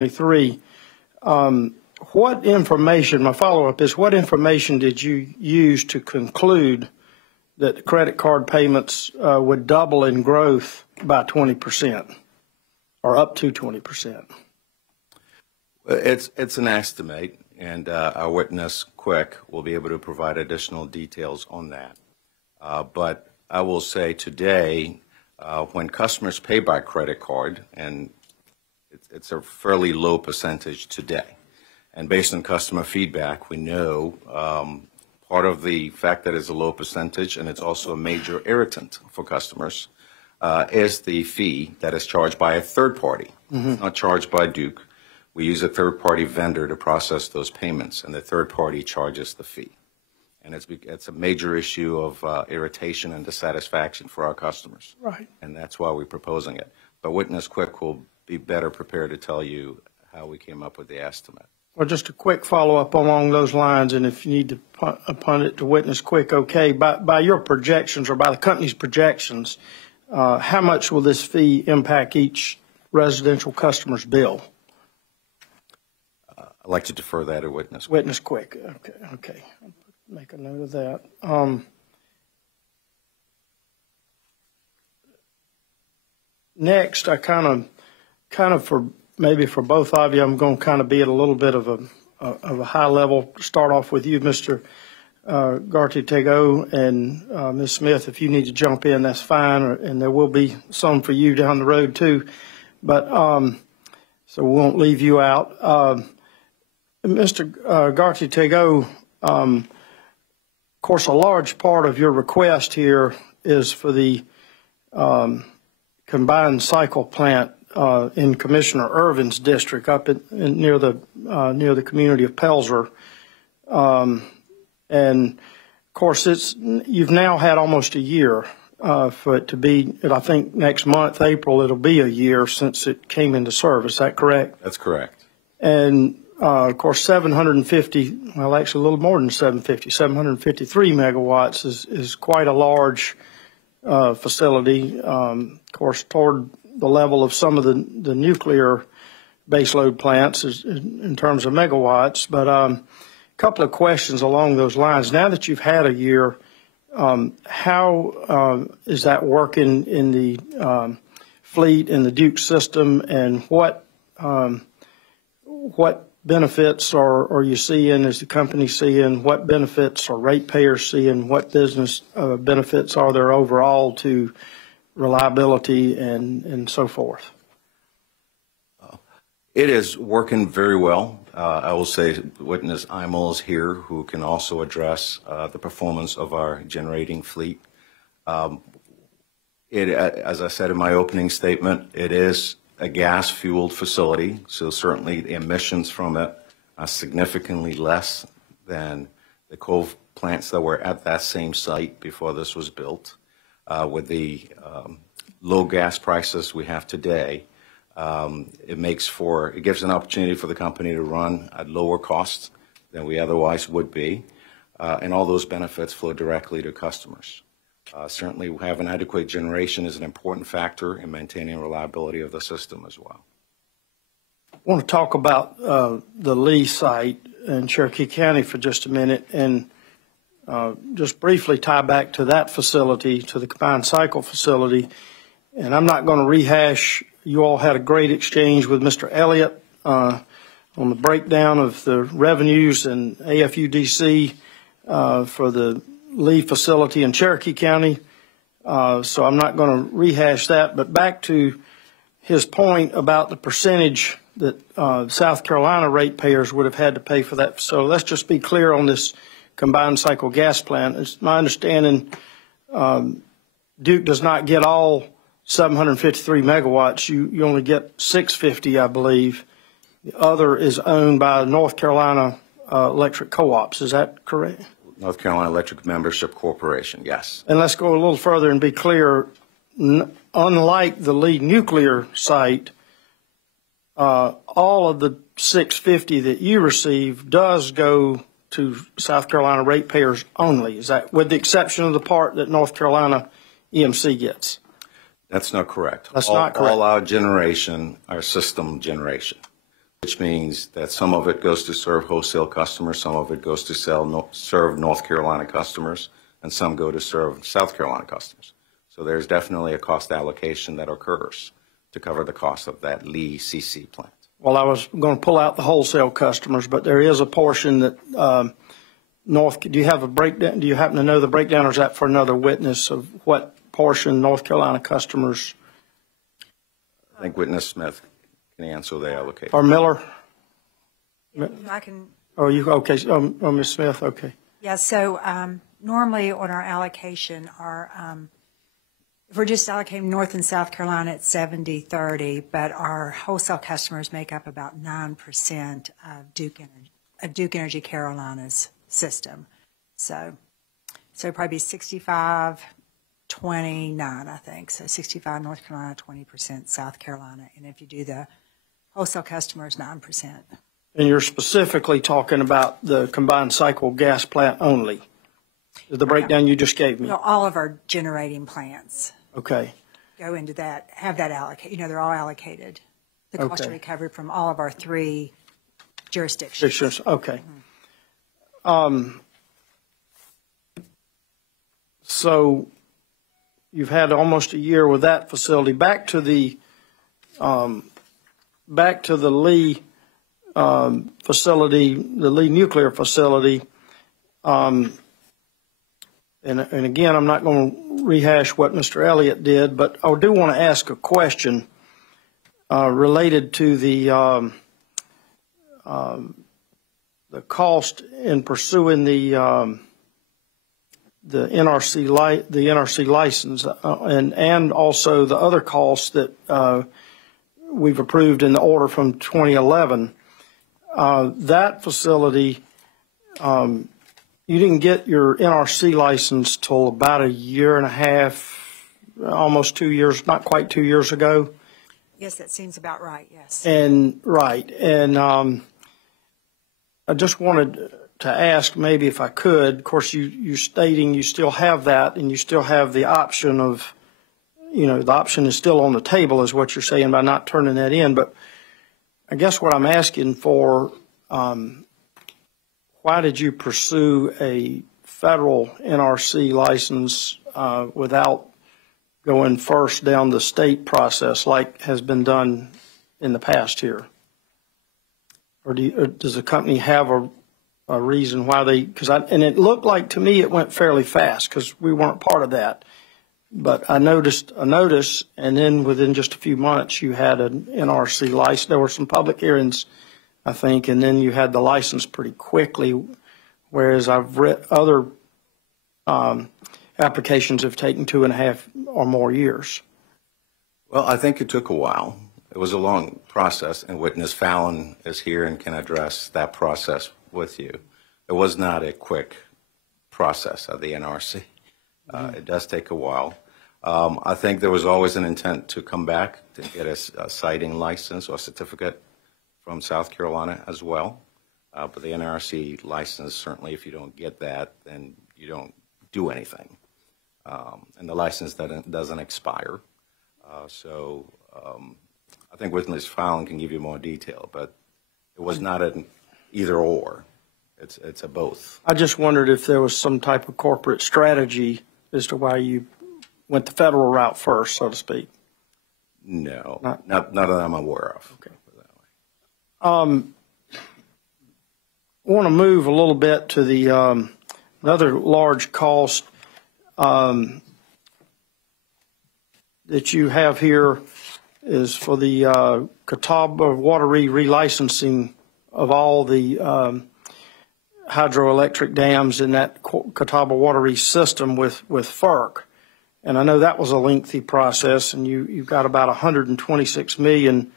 2023. What information, my follow-up is, what information did you use to conclude that the credit card payments would double in growth by 20% or up to 20%? It's an estimate, and our witness, Quick, will be able to provide additional details on that. But I will say today, when customers pay by credit card, and it's a fairly low percentage today, and based on customer feedback, we know part of the fact that it's a low percentage, and it's also a major irritant for customers, is the fee that is charged by a third party. Mm-hmm. It's not charged by Duke. We use a third-party vendor to process those payments, and the third party charges the fee. And it's a major issue of irritation and dissatisfaction for our customers. Right. And that's why we're proposing it. But Witness Quick will be better prepared to tell you how we came up with the estimate. Well, just a quick follow-up along those lines, and if you need to punt it to Witness Quick, okay. By your projections or by the company's projections, how much will this fee impact each residential customer's bill? I'd like to defer that to Witness Quick. Witness Quick. Okay. I'll make a note of that. Next, I kind of for maybe for both of you, I'm going to kind of be at a little bit of a high level. Start off with you, Mr. Garty-Tegoe, and Ms. Smith. If you need to jump in, that's fine, and there will be some for you down the road too. But so we won't leave you out. Mr. Garty-Tegoe, of course, a large part of your request here is for the combined cycle plant in Commissioner Irvin's district up near the community of Pelzer. And of course, you've now had almost a year for it to be, I think next month, April, it'll be a year since it came into service. Is that correct? That's correct. And of course, 750, well, actually a little more than 753 megawatts is quite a large facility. Of course, toward the level of some of the nuclear baseload plants in terms of megawatts. But a couple of questions along those lines. Now that you've had a year, how is that working in the fleet in the Duke system, and what benefits are you seeing, is the company seeing, what benefits are ratepayers seeing, what business benefits are there overall to reliability and so forth? It is working very well. I will say Witness Imel is here, who can also address the performance of our generating fleet. As I said in my opening statement, it is a gas-fueled facility, so certainly the emissions from it are significantly less than the coal plants that were at that same site before this was built. With the low gas prices we have today, it gives an opportunity for the company to run at lower costs than we otherwise would be, and all those benefits flow directly to customers. Certainly, having adequate generation is an important factor in maintaining reliability of the system as well. I want to talk about the Lee site in Cherokee County for just a minute, and just briefly tie back to that facility, to the combined cycle facility. And I'm not going to rehash. You all had a great exchange with Mr. Elliott on the breakdown of the revenues and AFUDC for the Lee facility in Cherokee County. So I'm not going to rehash that. But back to his point about the percentage that South Carolina ratepayers would have had to pay for that. So let's just be clear on this combined cycle gas plant. It's my understanding Duke does not get all 753 megawatts. You only get 650, I believe. The other is owned by North Carolina Electric Co-ops. Is that correct? North Carolina Electric Membership Corporation, yes. And let's go a little further and be clear. Unlike the Lee nuclear site, all of the 650 that you receive does go to South Carolina ratepayers only. Is that with the exception of the part that North Carolina EMC gets? That's not correct. That's not correct. All our generation, our system generation. which means that some of it goes to serve wholesale customers, some of it goes to serve North Carolina customers, and some go to serve South Carolina customers. So there's definitely a cost allocation that occurs to cover the cost of that Lee CC plant. Well, I was going to pull out the wholesale customers, but there is a portion that do you have a breakdown? Do you happen to know the breakdown, or is that for another witness of what portion North Carolina customers? I think Witness Smith can answer the allocation. Or Miller? I can. Oh, you okay? Oh, Ms. Smith. Okay. Yeah. So normally on our allocation, if we're just allocating North and South Carolina at 70-30, but our wholesale customers make up about 9% of Duke Energy Carolina's system. So probably 65-29, I think. So 65 North Carolina, 20% South Carolina, and if you do the wholesale customers, 9%. And you're specifically talking about the combined cycle gas plant only, the breakdown you just gave me. No, all of our generating plants. Okay. Go into that, have that allocated. They're all allocated. The cost of Okay. recovery from all of our 3 jurisdictions. Okay. So you've had almost a year with that facility. Back to the Lee facility, the Lee nuclear facility. And again, I'm not going to rehash what Mr. Elliott did, but I do want to ask a question related to the cost in pursuing the NRC license and also the other costs that we've approved in the order from 2011. That facility. You didn't get your NRC license till about a year and a half, almost 2 years, not quite 2 years ago. Yes, that seems about right, yes. And I just wanted to ask, maybe if I could, of course, you stating you still have that and you still have the option of, the option is still on the table is what you're saying by not turning that in. But I guess what I'm asking for, why did you pursue a federal NRC license without going first down the state process like has been done in the past here? Or does the company have a reason why and it looked like to me it went fairly fast because we weren't part of that. But I noticed a notice, and then within just a few months you had an NRC license. There were some public hearings, I think, and then you had the license pretty quickly, whereas I've read other applications have taken 2.5 or more years. Well, I think it took a while. It was a long process, and Witness Fallon is here and can address that process with you. It was not a quick process of the NRC. It does take a while. I think there was always an intent to come back to get a siting license or certificate from South Carolina as well. But the NRC license, certainly if you don't get that, then you don't do anything. And the license doesn't expire. I think Witness Fallon can give you more detail, but it was not an either or. It's a both. I just wondered if there was some type of corporate strategy as to why you went the federal route first, so to speak. No, not that I'm aware of. Okay. I want to move a little bit to the another large cost that you have here is for the Catawba Wateree relicensing of all the hydroelectric dams in that Catawba Wateree system with FERC. And I know that was a lengthy process, and you've got about $126 million.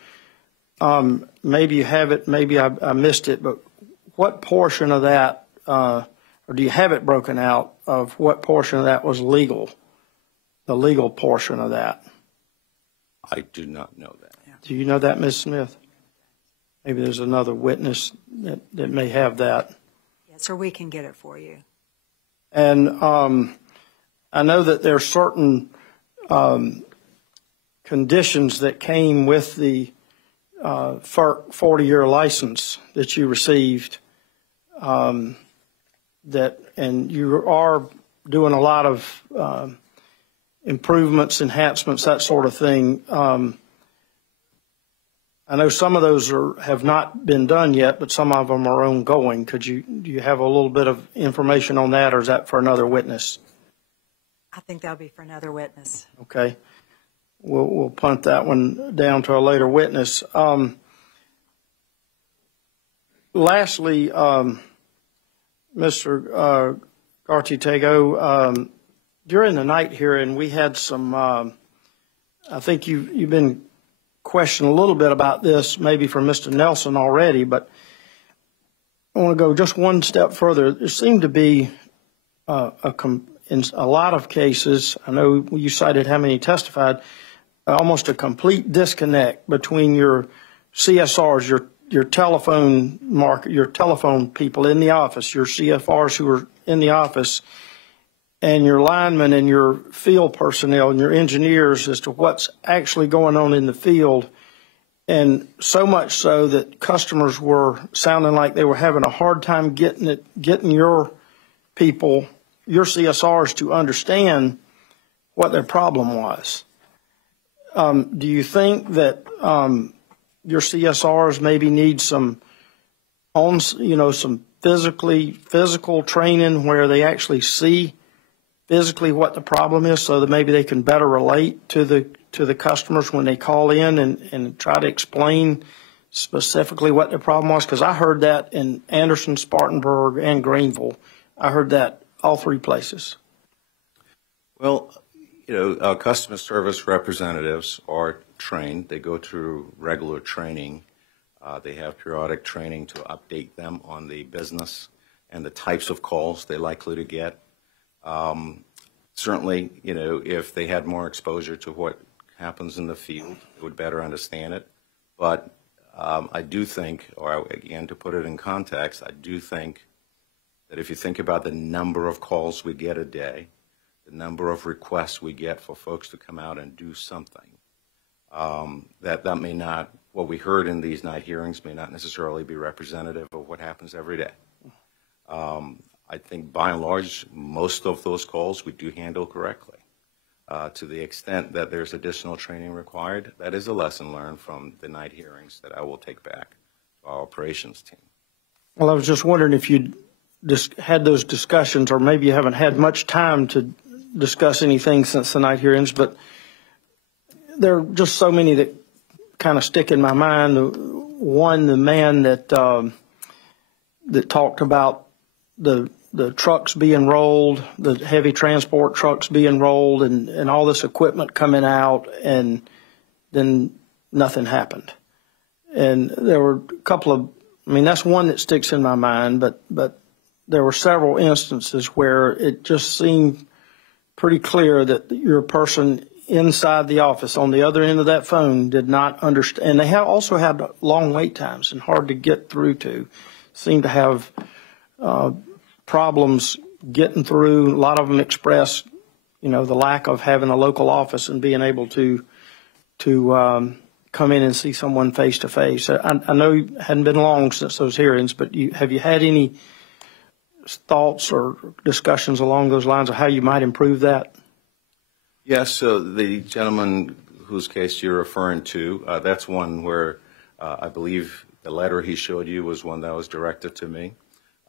Maybe you have it, maybe I missed it, but what portion of that, or do you have it broken out of what portion of that was legal, the legal portion of that? I do not know that. Do you know that, Ms. Smith? Maybe there's another witness that may have that. Yes, or we can get it for you. And I know that there are certain conditions that came with the FERC 40-year license that you received, and you are doing a lot of improvements, enhancements, that sort of thing. I know some of those have not been done yet, but some of them are ongoing. Do you have a little bit of information on that, or is that for another witness? I think that'll be for another witness. Okay. We'll punt that one down to a later witness. Lastly, Mr. Gartey-Tagoe, during the night hearing, we had some, I think you've been questioned a little bit about this, maybe from Mr. Nelson already, but I want to go just one step further. There seemed to be in a lot of cases, I know you cited how many testified, almost a complete disconnect between your CSRs, your telephone market, your telephone people in the office, your CFRs who are in the office, and your linemen and your field personnel and your engineers as to what's actually going on in the field. And so much so that customers were sounding like they were having a hard time getting your people, your CSRs, to understand what their problem was. Do you think that your CSRs maybe need some physical training where they actually see physically what the problem is, so that maybe they can better relate to the customers when they call in and try to explain specifically what their problem was? Because I heard that in Anderson, Spartanburg, and Greenville. I heard that all three places. Well, our customer service representatives are trained. They go through regular training. They have periodic training to update them on the business and the types of calls they're likely to get. Certainly, if they had more exposure to what happens in the field, they would better understand it. But I do think, or again, to put it in context, I do think that if you think about the number of calls we get a day, the number of requests we get for folks to come out and do something, that may not, what we heard in these night hearings may not necessarily be representative of what happens every day. I think by and large, most of those calls we do handle correctly. To the extent that there's additional training required, that is a lesson learned from the night hearings that I will take back to our operations team. Well, I was just wondering if you had those discussions, or maybe you haven't had much time to discuss anything since the night hearings, but there are just so many that kind of stick in my mind. One, the man that talked about the trucks being rolled, the heavy transport trucks being rolled, and all this equipment coming out, and then nothing happened. And there were a couple of, that's one that sticks in my mind, but there were several instances where it just seemed pretty clear that your person inside the office on the other end of that phone did not understand. And they also had long wait times and hard to get through to. Seemed to have problems getting through. A lot of them expressed, the lack of having a local office and being able to come in and see someone face to face. I know it hadn't been long since those hearings, but have you had any thoughts or discussions along those lines of how you might improve that? Yes, so the gentleman whose case you're referring to, that's one where I believe the letter he showed you was one that was directed to me.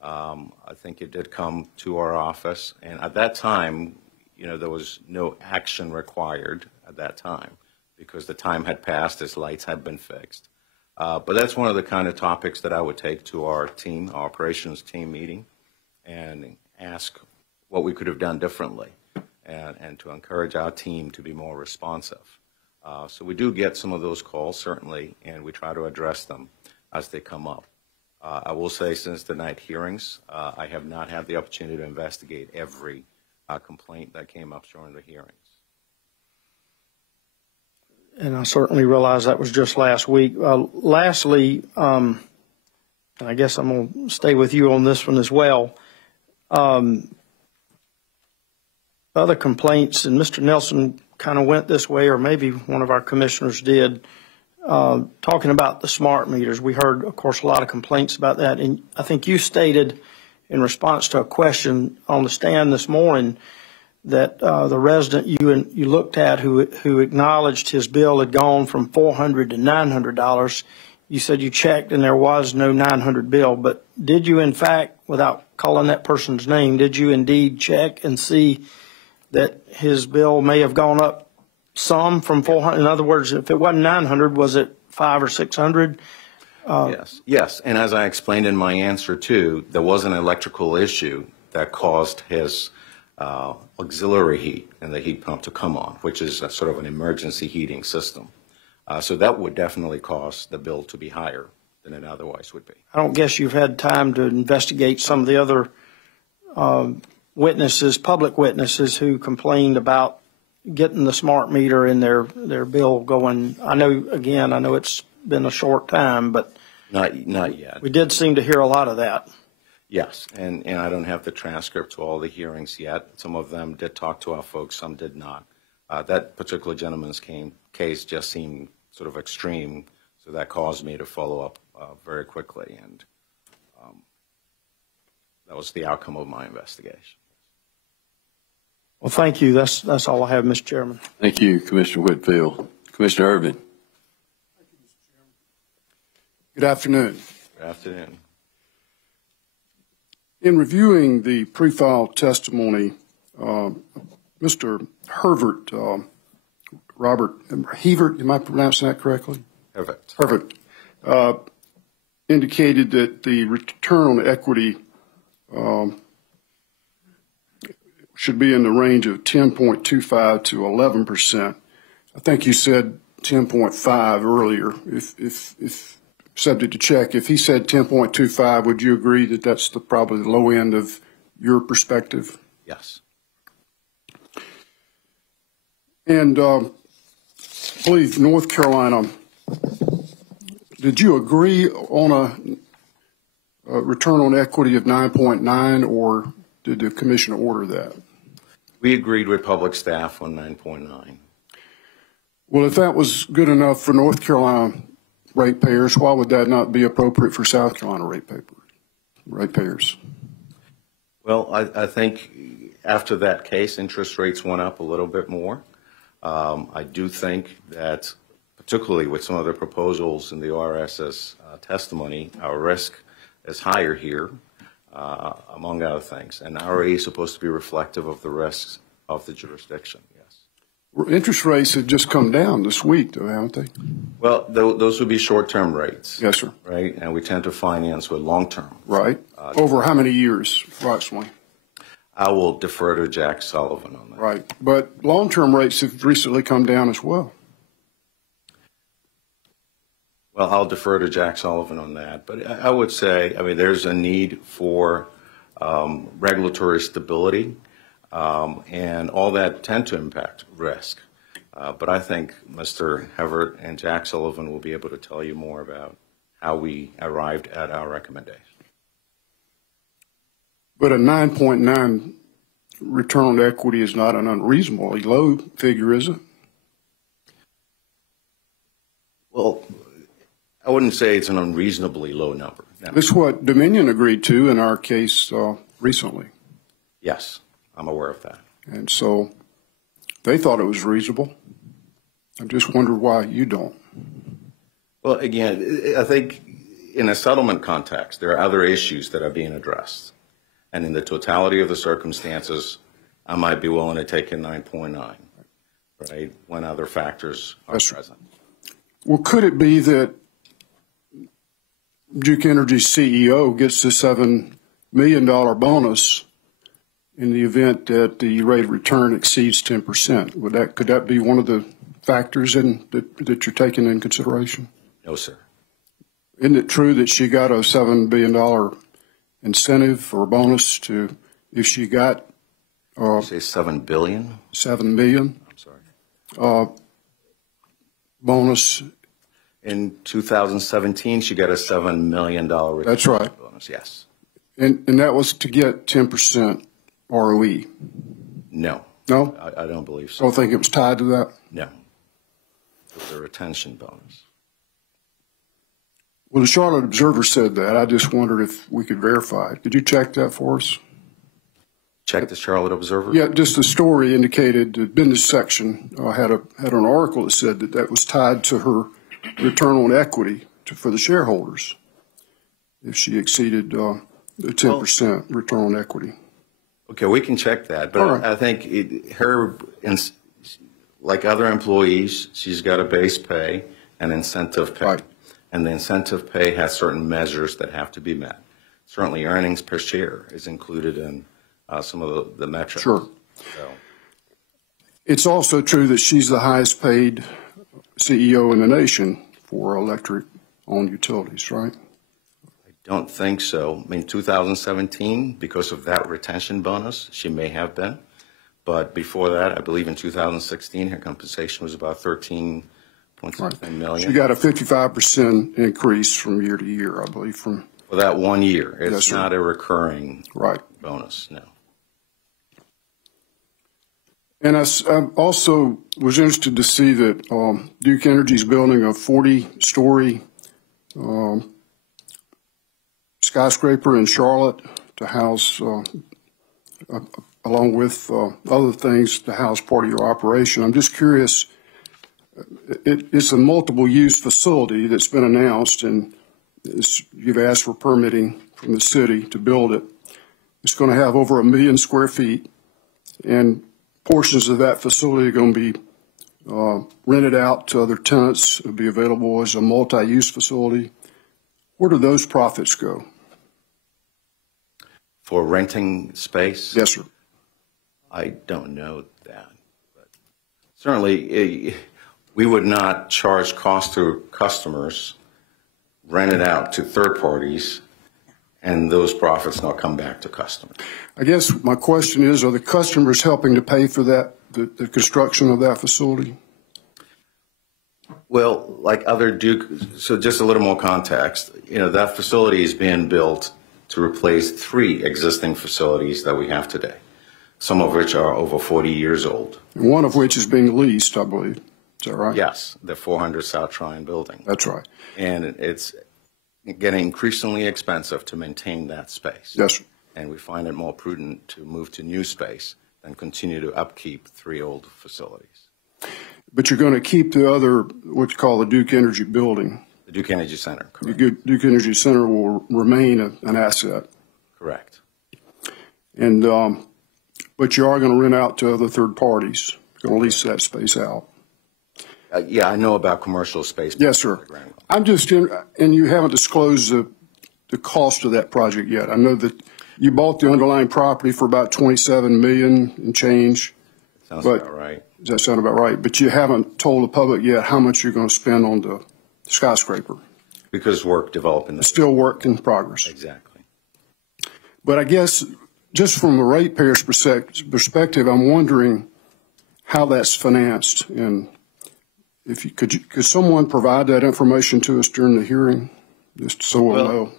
I think it did come to our office, and at that time, there was no action required at that time because the time had passed, his lights had been fixed. But that's one of the kind of topics that I would take to our team, our operations team meeting, and ask what we could have done differently, and to encourage our team to be more responsive. So we do get some of those calls, certainly, and we try to address them as they come up. I will say, since the night hearings, I have not had the opportunity to investigate every complaint that came up during the hearings. And I certainly realize that was just last week. Lastly, and I guess I'm going to stay with you on this one as well. Other complaints, and Mr. Nelson kind of went this way, or maybe one of our commissioners did. talking about the smart meters. We heard, of course, a lot of complaints about that. And I think you stated in response to a question on the stand this morning that the resident you looked at who acknowledged his bill had gone from $400 to $900, you said you checked and there was no 900 bill. But did you, in fact, without calling that person's name, did you indeed check and see that his bill may have gone up some from 400? In other words, if it wasn't 900, was it 500 or 600? Yes. And as I explained in my answer too, there was an electrical issue that caused his auxiliary heat and the heat pump to come on, which is a sort of an emergency heating system. So that would definitely cause the bill to be higher than it otherwise would be. I don't guess you've had time to investigate some of the other witnesses, public witnesses who complained about getting the smart meter in their bill going. I know it's been a short time, but Not yet. we did seem to hear a lot of that. Yes, and I don't have the transcript to all the hearings yet. Some of them did talk to our folks, some did not. That particular gentleman's case just seemed sort of extreme, so that caused me to follow up very quickly, and that was the outcome of my investigation. Well, thank you. That's all I have, Mr. Chairman. Thank you, Commissioner Whitfield. Commissioner Irvin. Good afternoon. Good afternoon. In reviewing the pre-filed testimony, Mr. Herbert, Robert Hebert, am I pronouncing that correctly? Perfect. Herbert, indicated that the return on equity should be in the range of 10.25 to 11%. I think you said 10.5 earlier. If subject to check, if he said 10.25, would you agree that that's probably the low end of your perspective? Yes. And I believe North Carolina, did you agree on a return on equity of 9.9, or did the commission order that? We agreed with public staff on 9.9. Well, if that was good enough for North Carolina ratepayers, why would that not be appropriate for South Carolina ratepayers? Well, I think after that case, interest rates went up a little bit more. I do think that, particularly with some of the proposals in the RS's testimony, our risk is higher here, among other things. And ROE is supposed to be reflective of the risks of the jurisdiction, yes. Well, interest rates have just come down this week, though, haven't they? Well, those would be short-term rates. Yes, sir. Right? And we tend to finance with long-term. Right. Over how many years, approximately? I will defer to Jack Sullivan on that. Right. But long-term rates have recently come down as well. Well, I'll defer to Jack Sullivan on that. But I would say, I mean, there's a need for regulatory stability, and all that tend to impact risk. But I think Mr. Herbert and Jack Sullivan will be able to tell you more about how we arrived at our recommendation. But a 9.9 return on equity is not an unreasonably low figure, is it? Well, I wouldn't say it's an unreasonably low number. No. This is what Dominion agreed to in our case recently. Yes, I'm aware of that. And so they thought it was reasonable. I just wonder why you don't. Well, again, I think in a settlement context, there are other issues that are being addressed. And in the totality of the circumstances, I might be willing to take a 9.9, right, when other factors are present. Well, could it be that Duke Energy's CEO gets the $7 million bonus in the event that the rate of return exceeds 10%? Could that be one of the factors that you're taking in consideration? No, sir. Isn't it true that she got a $7 billion incentive or bonus to, if she got you say $7 billion? $7 million? I'm sorry. Bonus. In 2017, she got a $7 million return. That's right. Bonus, yes. And that was to get 10% ROE? No. No? I don't believe so. Don't think it was tied to that? No. It was a retention bonus. Well, the Charlotte Observer said that. I just wondered if we could verify it. Could you check that for us? Check the Charlotte Observer? Yeah, just the story indicated the business section had an article that said that was tied to her return on equity for the shareholders if she exceeded the 10% return on equity. Okay, we can check that, but All right. I think like other employees, she's got a base pay and incentive pay. Right. And the incentive pay has certain measures that have to be met. Certainly earnings per share is included in some of the metrics. Sure. So, It's also true that she's the highest paid CEO in the nation for electric-owned utilities, right? I don't think so. I mean, 2017, because of that retention bonus, she may have been. But before that, I believe in 2016, her compensation was about 13 point something million. She got a 55% increase from year to year, I believe, from. For that 1 year. Yes, It's sir. not a recurring Right. bonus, no. And I also was interested to see that Duke Energy's building a 40-story skyscraper in Charlotte to house, along with other things, to house part of your operation. I'm just curious, it's a multiple-use facility that's been announced, and you've asked for permitting from the city to build it. It's going to have over 1 million square feet, and portions of that facility are going to be rented out to other tenants. It'll be available as a multi-use facility. Where do those profits go? For renting space? Yes, sir. I don't know that. But certainly, we would not charge cost to customers, rent it out to third parties, and those profits not come back to customers. I guess my question is, are the customers helping to pay for that, the construction of that facility? Well, like other Duke, so just a little more context, that facility is being built to replace 3 existing facilities that we have today, some of which are over 40 years old. And one of which is being leased, I believe. Is that right? Yes, the 400 South Tryon building. That's right. And it's getting increasingly expensive to maintain that space. Yes, sir. And we find it more prudent to move to new space than continue to upkeep 3 old facilities. But you're going to keep the other, what you call the Duke Energy building. The Duke Energy Center, correct? The Duke Energy Center will remain an asset. Correct. And, but you are going to rent out to other third parties. You're going to lease that space out. Yeah, I know about commercial space. Yes, sir. I'm just, and you haven't disclosed the cost of that project yet. I know that you bought the underlying property for about $27 million and change. Sounds about right. Does that sound about right? But you haven't told the public yet how much you're going to spend on the skyscraper. Because work developing the Still work in progress. Exactly. But I guess just from a ratepayer's perspective, I'm wondering how that's financed. And if you could someone provide that information to us during the hearing, just so we'll know?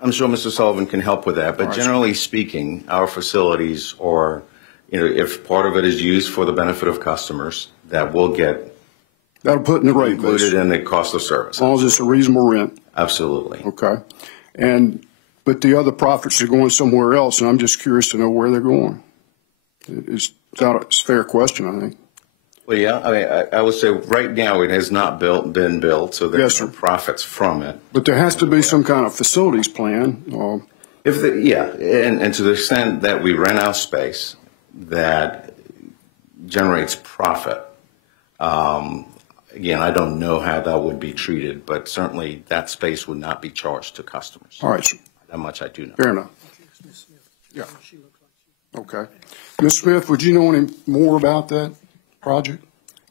I'm sure Mr. Sullivan can help with that, but generally speaking, our facilities are, if part of it is used for the benefit of customers, that will get That'll put in the rate included base, in the cost of service. as long as it's a reasonable rent. Absolutely. Okay. But the other profits are going somewhere else, and I'm just curious to know where they're going. It's a fair question, I think. Well, yeah, I mean, I would say right now it has not been built, so there's no profits from it. But there has to be some kind of facilities plan. And to the extent that we rent out space that generates profit, again, I don't know how that would be treated, but certainly that space would not be charged to customers. All right, sir. That much I do know. Fair enough. Yeah. Okay. Ms. Smith, would you know any more about that project?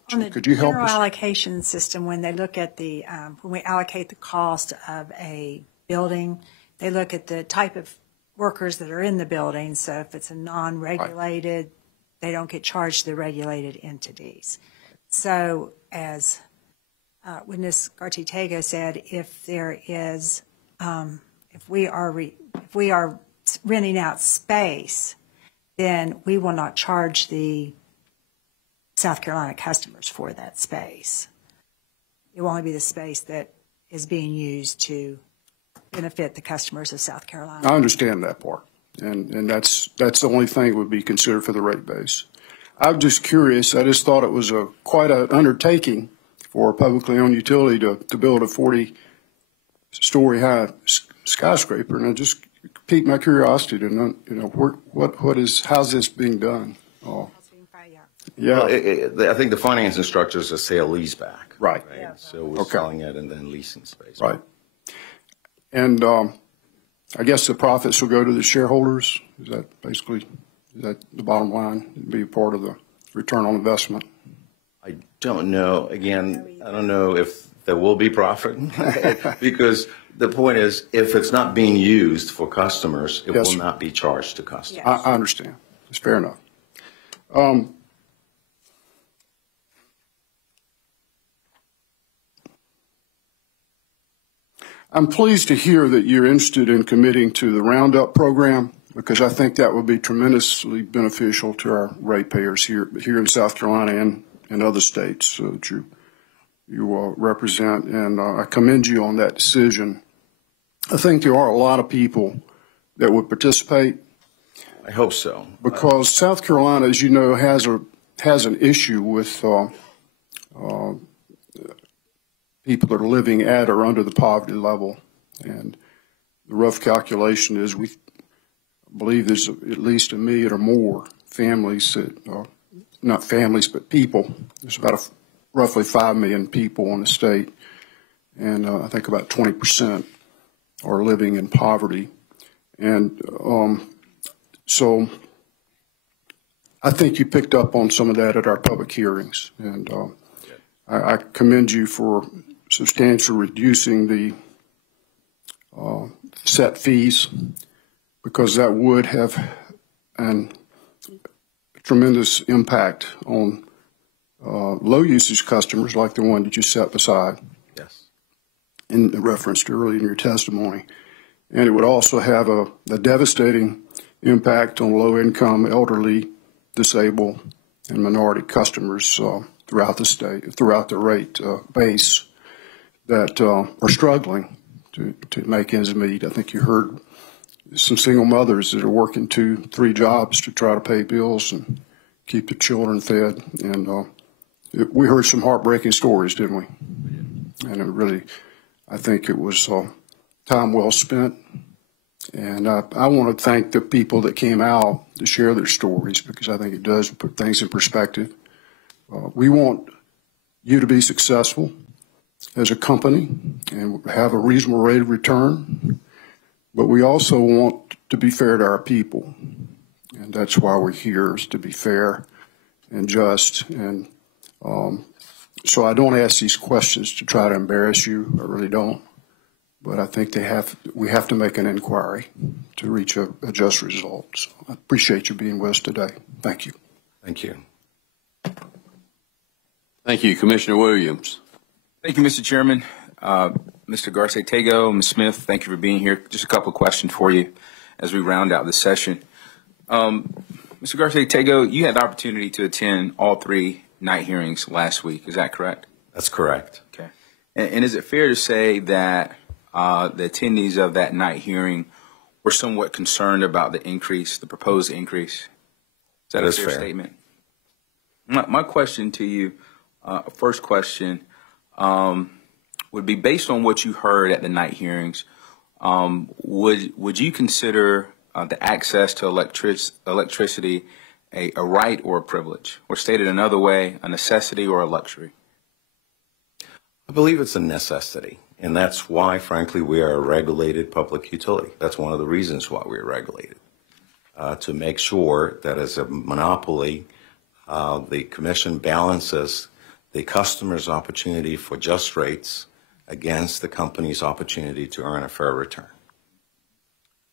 Could you help General us? allocation system, when they look at when we allocate the cost of a building, they look at the type of workers that are in the building. So if it's a non-regulated, they don't get charged the regulated entities. So as Witness Gartitego said, if there is, if we are renting out space, then we will not charge the South Carolina customers for that space. It will only be the space that is being used to benefit the customers of South Carolina. I understand that part, and that's the only thing that would be considered for the rate base. I'm just curious. I just thought it was quite an undertaking for a publicly owned utility to build a 40-story high skyscraper, and it just piqued my curiosity to know, how's this being done? Oh, yeah. Well, I think the financing structure is a sale leaseback. Right. Yeah. So we're selling it and then leasing space. Right. And I guess the profits will go to the shareholders. Is that the bottom line? It'd be part of the return on investment. I don't know. Again, I don't know if there will be profit because the point is, if it's not being used for customers, it will not be charged to customers. Yes. I understand. It's fair enough. I'm pleased to hear that you're interested in committing to the Roundup program, because I think that would be tremendously beneficial to our ratepayers here in South Carolina and in other states that you represent, and I commend you on that decision. I think there are a lot of people that would participate. I hope so. Because South Carolina, as you know, has an issue with people that are living at or under the poverty level, and the rough calculation is we believe there's at least 1 million or more families that not families but people. There's about roughly 5 million people in the state, and I think about 20% are living in poverty. And so I think you picked up on some of that at our public hearings, and I commend you for substantially reducing the set fees, because that would have a tremendous impact on low usage customers like the one that you set beside. Yes. In reference to earlier in your testimony. And it would also have a devastating impact on low income, elderly, disabled, and minority customers throughout the state, throughout the rate base that are struggling to make ends meet. I think you heard some single mothers that are working 2-3 jobs to try to pay bills and keep the children fed. And we heard some heartbreaking stories, didn't we? And it really, I think it was time well spent. And I want to thank the people that came out to share their stories, because I think it does put things in perspective. We want you to be successful as a company and have a reasonable rate of return, but we also want to be fair to our people. And that's why we're here, is to be fair and just. And so I don't ask these questions to try to embarrass you. I really don't. But I think we have to make an inquiry to reach a just result. So I appreciate you being with us today. Thank you. Thank you. Thank you. Commissioner Williams. Thank you, Mr. Chairman. Mr. Garces-Tagoe, Ms. Smith, thank you for being here. Just a couple of questions for you as we round out the session. Mr. Garces-Tagoe, you had the opportunity to attend all 3 night hearings last week. Is that correct? That's correct. Okay. And is it fair to say that the attendees of that night hearing were somewhat concerned about the proposed increase? Is that a fair statement? My question to you, first question, would be based on what you heard at the night hearings. Would you consider the access to electricity a right or a privilege, or stated another way, a necessity or a luxury? I believe it's a necessity, and that's why, frankly, we are a regulated public utility. That's one of the reasons why we're regulated, to make sure that as a monopoly, the Commission balances the customer's opportunity for just rates against the company's opportunity to earn a fair return.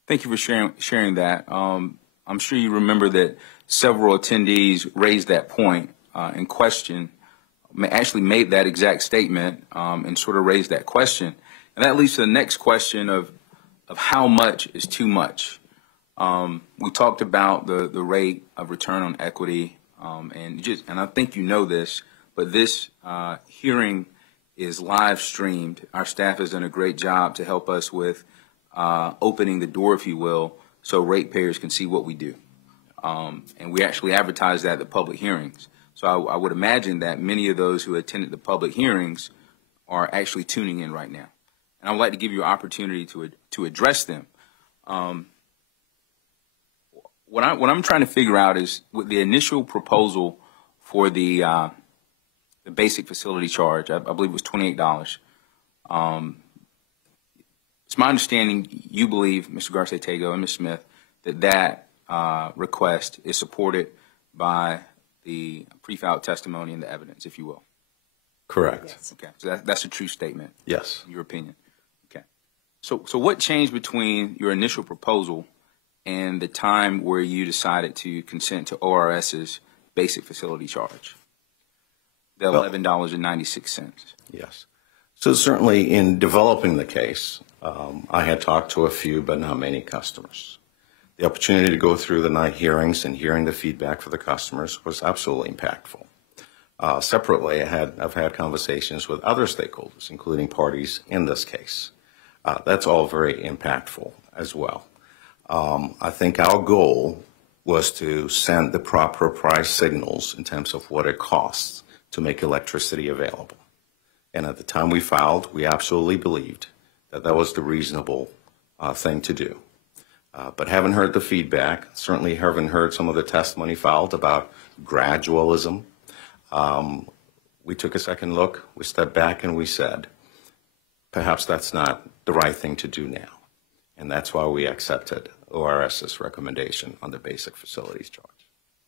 Thank you for sharing that. I'm sure you remember that several attendees raised that point in question, actually made that exact statement and sort of raised that question. And that leads to the next question of how much is too much. We talked about the rate of return on equity, and I think you know this, but this hearing is live streamed. Our staff has done a great job to help us with opening the door, if you will, so ratepayers can see what we do. And we actually advertise that at the public hearings. So I would imagine that many of those who attended the public hearings are actually tuning in right now. And I would like to give you an opportunity to address them. What I'm trying to figure out is with the initial proposal for the basic facility charge, I believe it was $28. It's my understanding you believe, Mr. Garces-Tagoe and Ms. Smith, that request is supported by the pre-filed testimony and the evidence, if you will. Correct. Yes. Okay, so that's a true statement. Yes. In your opinion. Okay. So what changed between your initial proposal and the time where you decided to consent to ORS's basic facility charge, the $11.96? Yes. So certainly in developing the case, I had talked to a few, but not many customers. The opportunity to go through the night hearings and hearing the feedback for the customers was absolutely impactful. Separately, I've had conversations with other stakeholders, including parties in this case. That's all very impactful as well. I think our goal was to send the proper price signals in terms of what it costs to make electricity available. And at the time we filed, we absolutely believed that that was the reasonable thing to do. But haven't heard the feedback, certainly haven't heard some of the testimony filed about gradualism. We took a second look, we stepped back and we said, perhaps that's not the right thing to do now. And that's why we accepted ORS's recommendation on the basic facilities charge.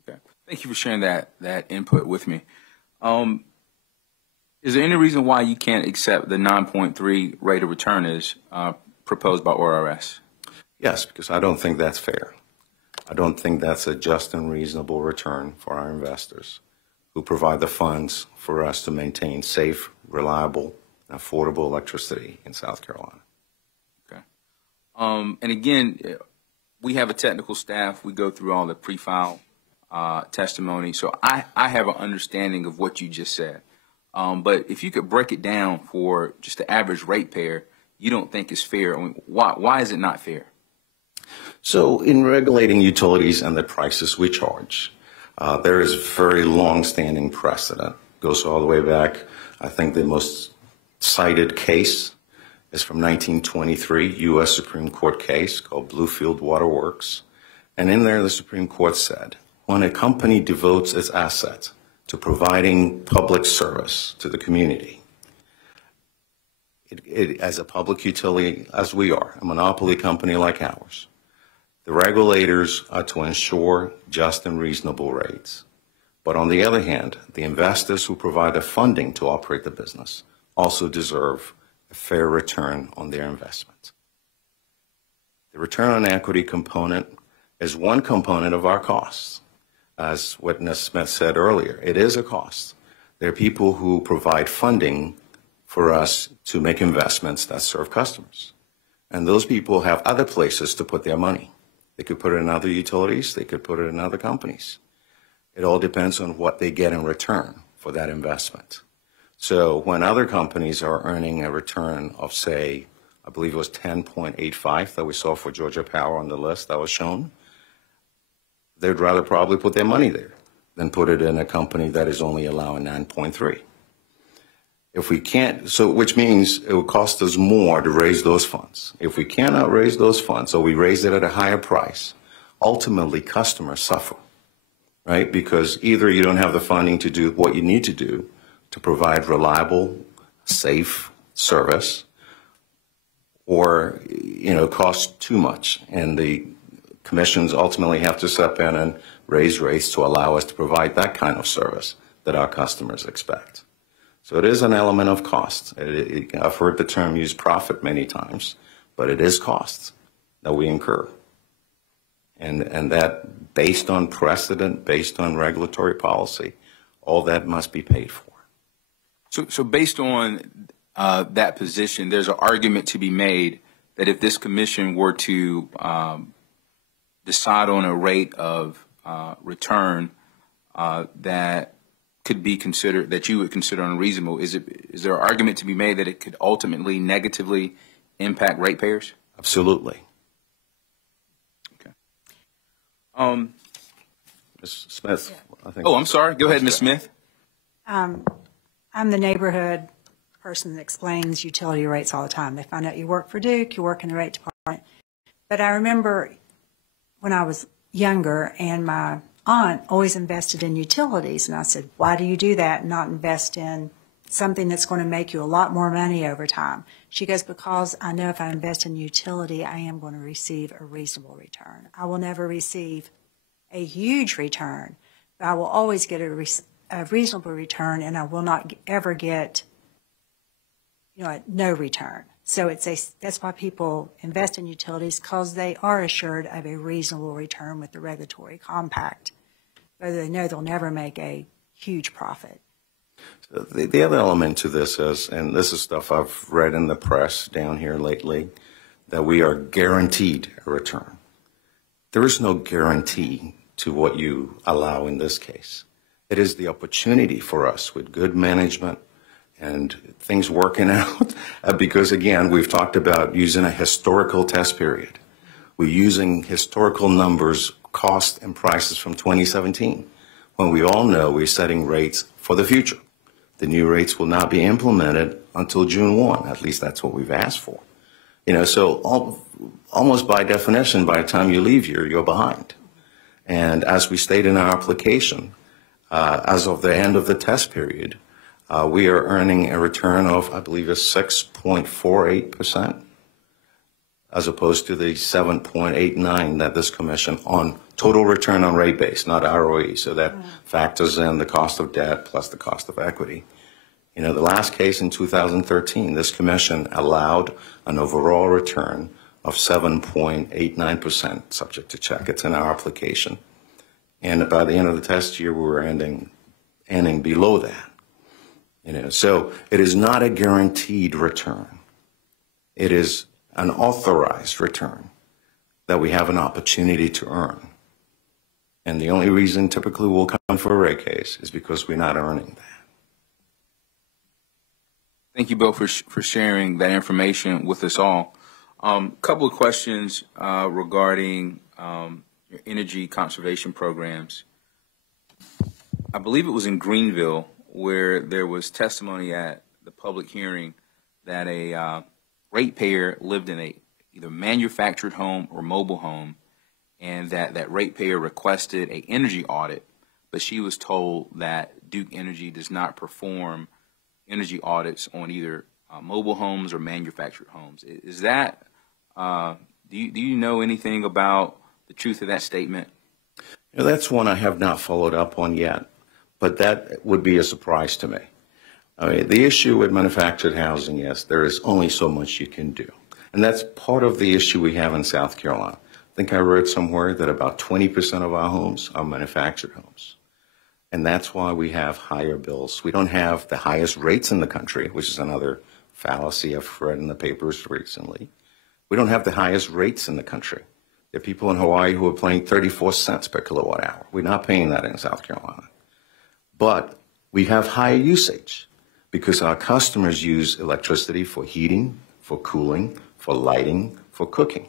Okay. Thank you for sharing that input with me. Is there any reason why you can't accept the 9.3 rate of return as proposed by ORS? Yes, because I don't think that's fair. I don't think that's a just and reasonable return for our investors who provide the funds for us to maintain safe, reliable, and affordable electricity in South Carolina. Okay. And again, we have a technical staff. We go through all the pre-file testimony. So I have an understanding of what you just said. But if you could break it down for just the average ratepayer, you don't think is fair. I mean, why is it not fair? So in regulating utilities and the prices we charge, there is very long-standing precedent. Goes all the way back. I think the most cited case is from 1923, U.S. Supreme Court case called Bluefield Water Works. And in there, the Supreme Court said, when a company devotes its assets to providing public service to the community, as a public utility, as we are, a monopoly company like ours, the regulators are to ensure just and reasonable rates. But on the other hand, the investors who provide the funding to operate the business also deserve a fair return on their investment. The return on equity component is one component of our costs. As witness Smith said earlier, it is a cost. There are people who provide funding for us to make investments that serve customers. And those people have other places to put their money. They could put it in other utilities, they could put it in other companies. It all depends on what they get in return for that investment. So when other companies are earning a return of, say, I believe it was 10.85 that we saw for Georgia Power on the list that was shown, they'd rather probably put their money there than put it in a company that is only allowing 9.3. If we can't, so which means it would cost us more to raise those funds. If we cannot raise those funds, or we raise it at a higher price, ultimately customers suffer, right? Because either you don't have the funding to do what you need to do to provide reliable, safe service, or, it costs too much, and the commissions ultimately have to step in and raise rates to allow us to provide that kind of service that our customers expect. So it is an element of cost. I've heard the term used profit many times, but it is cost that we incur. And that based on precedent, based on regulatory policy, all that must be paid for. So based on that position, there's an argument to be made that if this commission were to decide on a rate of return that could be considered, that you would consider unreasonable? Is there an argument to be made that it could ultimately negatively impact ratepayers? Absolutely. Okay. Ms. Smith, I think. Oh, I'm sorry. Go ahead, Ms. Smith. I'm the neighborhood person that explains utility rates all the time. They find out you work for Duke, you work in the rate department. But I remember when I was younger and my aunt always invested in utilities. And I said, why do you do that and not invest in something that's going to make you a lot more money over time? She goes, because I know if I invest in utility, I am going to receive a reasonable return. I will never receive a huge return, but I will always get a reasonable return, and I will not ever get, no return. So that's why people invest in utilities, because they are assured of a reasonable return with the regulatory compact, whether they know they'll never make a huge profit. So the other element to this is, and this is stuff I've read in the press down here lately, that we are guaranteed a return. There is no guarantee to what you allow in this case. It is the opportunity for us with good management and things working out, because again, we've talked about using a historical test period. We're using historical numbers, costs and prices from 2017, when we all know we're setting rates for the future. The new rates will not be implemented until June 1. At least that's what we've asked for. So almost by definition, by the time you leave here, you're behind. And as we state in our application, as of the end of the test period, we are earning a return of, I believe, it's 6.48%, as opposed to the 7.89 that this commission on total return on rate base, not ROE. So that factors in the cost of debt plus the cost of equity. The last case in 2013, this commission allowed an overall return of 7.89%, subject to check. It's in our application. And by the end of the test year, we were ending below that. So it is not a guaranteed return. It is an authorized return that we have an opportunity to earn. And the only reason typically we'll come for a rate case is because we're not earning that. Thank you both for sharing that information with us all. Couple of questions regarding your energy conservation programs. I believe it was in Greenville where there was testimony at the public hearing that a ratepayer lived in a either manufactured home or mobile home, and that ratepayer requested an energy audit, but she was told that Duke Energy does not perform energy audits on either mobile homes or manufactured homes. Is that, do you know anything about the truth of that statement? That's one I have not followed up on yet, but that would be a surprise to me. The issue with manufactured housing is there is only so much you can do. And that's part of the issue we have in South Carolina. I think I read somewhere that about 20% of our homes are manufactured homes. And that's why we have higher bills. We don't have the highest rates in the country, which is another fallacy I've read in the papers recently. We don't have the highest rates in the country. There are people in Hawaii who are paying 34 cents per kilowatt hour. We're not paying that in South Carolina. But we have higher usage because our customers use electricity for heating, for cooling, for lighting, for cooking.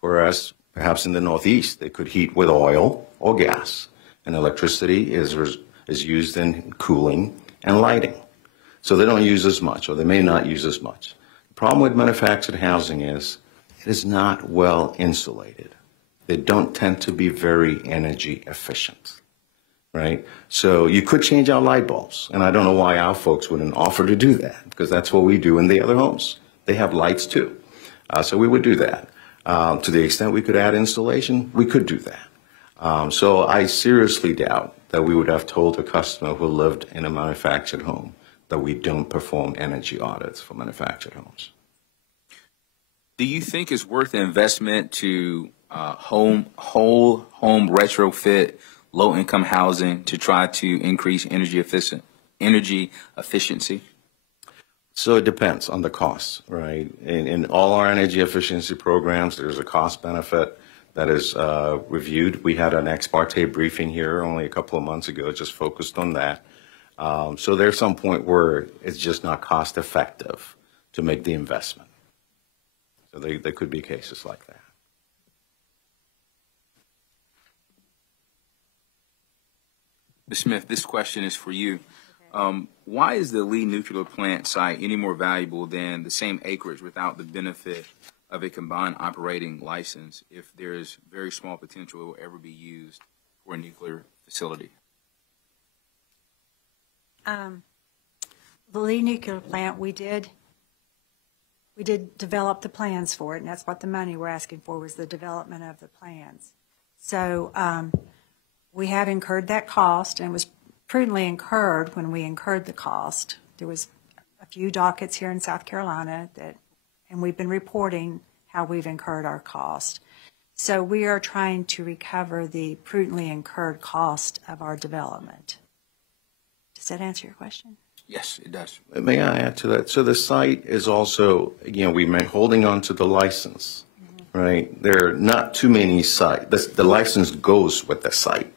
Whereas perhaps in the Northeast, they could heat with oil or gas. And electricity is used in cooling and lighting. So they don't use as much, or they may not use as much. The problem with manufactured housing is it is not well insulated. They don't tend to be very energy efficient, right? So you could change our light bulbs, and I don't know why our folks wouldn't offer to do that, because that's what we do in the other homes. They have lights too. So we would do that. To the extent we could add insulation, we could do that. So I seriously doubt that we would have told a customer who lived in a manufactured home that we don't perform energy audits for manufactured homes. Do you think it's worth the investment to whole home retrofit low-income housing to try to increase energy efficiency? So it depends on the cost, right? In all our energy efficiency programs, there's a cost benefit that is reviewed. We had an ex parte briefing here only a couple of months ago, just focused on that. So there's some point where it's just not cost effective to make the investment. So there could be cases like that. Ms. Smith, this question is for you. Why is the Lee nuclear plant site any more valuable than the same acreage without the benefit of a combined operating license if there is very small potential it will ever be used for a nuclear facility? The Lee nuclear plant, we did develop the plans for it, and that's what the money we're asking for was the development of the plans. So we have incurred that cost, and it was prudently incurred when we incurred the cost. There was a few dockets here in South Carolina and we've been reporting how we've incurred our cost. So we are trying to recover the prudently incurred cost of our development. Does that answer your question? Yes, it does. May I add to that? So the site is also, again, we've been holding on to the license, right? There are not too many sites. The license goes with the site.